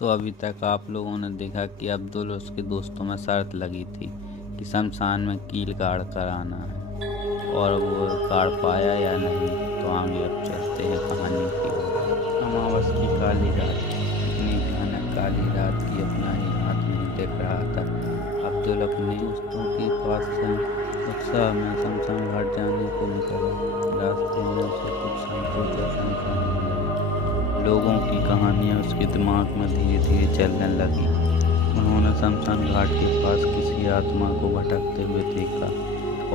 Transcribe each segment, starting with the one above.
तो अभी तक आप लोगों ने देखा कि अब्दुल और उसके दोस्तों में शर्त लगी थी कि शमशान में कील गाड़ कर आना है, और वो गाड़ पाया या नहीं। तो आगे अब चलते हैं कहानी की ओर। अमावस की काली रात, इतनी भयानक काली रात की अपना ही हाथ नहीं देख रहा था। अब्दुल अपने दोस्तों के पास से उत्साह में शमशान घाट जाने को निकला। रास्ते में उसे कुछ संकोच और शंका होने लगी। लोगों की कहानियाँ उसके दिमाग में धीरे धीरे चलने लगी। उन्होंने शमशान घाट के पास किसी आत्मा को भटकते हुए देखा,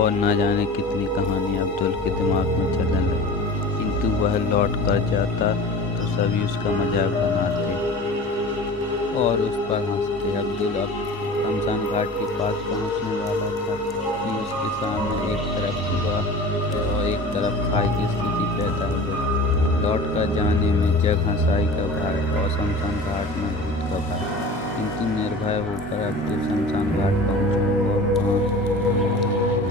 और न जाने कितनी कहानियाँ अब्दुल के दिमाग में चलने लगी। किंतु वह लौट कर जाता तो सभी उसका मजाक बनाते और उस पर हंसते। अब्दुल अब शमशान घाट के पास पहुंचने वाला था कि उसके सामने एक तरफ सुबह और एक तरफ खाई की स्थिति पैदा हो गई। लौट कर जाने में जग हंसाई का भय और शमशान घाट में भूत का भय। किंतु निर्भय होकर अब्दुल शमशान घाट पहुंचा और वहाँ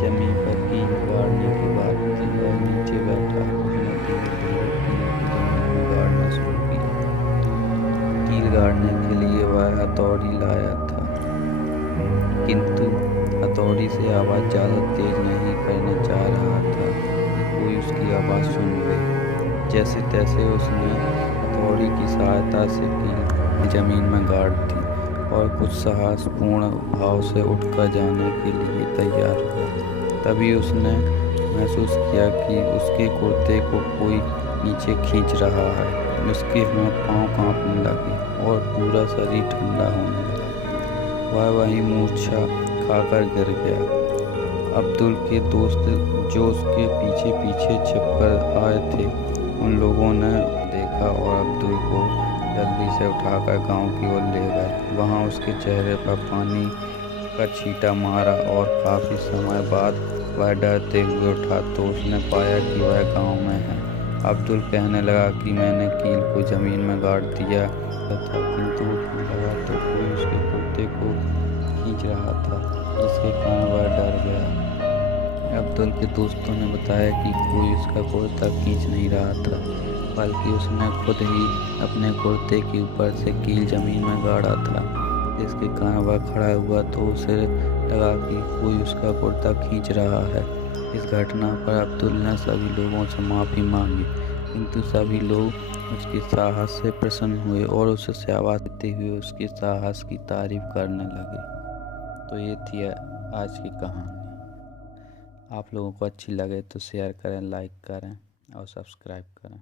जमीन पर कील गाड़ने की बात थी। वह नीचे बैठा, उसने धीरे धीरे कील को जमीन में गाड़ना शुरू किया। कील गाड़ने के लिए वह हथौड़ी लाया था, किंतु हथौड़ी से आवाज़ ज़्यादा तेज नहीं करने जा रहा था कि कोई उसकी आवाज़ सुन ले। जैसे तैसे उसने हथौड़ी की सहायता से कील जमीन में गाड़ दी और कुछ साहसपूर्ण भाव से उठकर जाने के लिए तैयार हुआ। तभी उसने महसूस किया कि उसके कुर्ते को कोई नीचे खींच रहा है। उसके हाथ पांव कांपने लगे और पूरा शरीर ठंडा होने लगा। वह वहीं मूर्छा खाकर गिर गया। अब्दुल के दोस्त जो उसके पीछे पीछे छिपकर आए थे, उन लोगों ने देखा और अब्दुल को जल्दी से उठाकर गांव की ओर ले गए। वहां उसके चेहरे पर पानी का छींटा मारा और काफ़ी समय बाद वह डरते हुए उठा तो उसने पाया कि वह गांव में है। अब्दुल कहने लगा कि मैंने कील को ज़मीन में गाड़ दिया था, किंतु लगा तो कोई उसके कुर्ते को खींच रहा था, जिसके कारण वह डर गया। अब्दुल के दोस्तों ने बताया कि कोई उसका कुर्ता खींच नहीं रहा था, बल्कि उसने खुद ही अपने कुर्ते के ऊपर से कील जमीन में गाड़ा था, जिसके कारण वह खड़ा हुआ तो उसे लगा कि कोई उसका कुर्ता खींच रहा है। इस घटना पर अब्दुल ने सभी लोगों से माफ़ी मांगी, किंतु सभी लोग उसके साहस से प्रसन्न हुए और उससे आवाज़ देते हुए उसके साहस की तारीफ करने लगे। तो ये थी आज की कहानी। आप लोगों को अच्छी लगे तो शेयर करें, लाइक करें और सब्सक्राइब करें।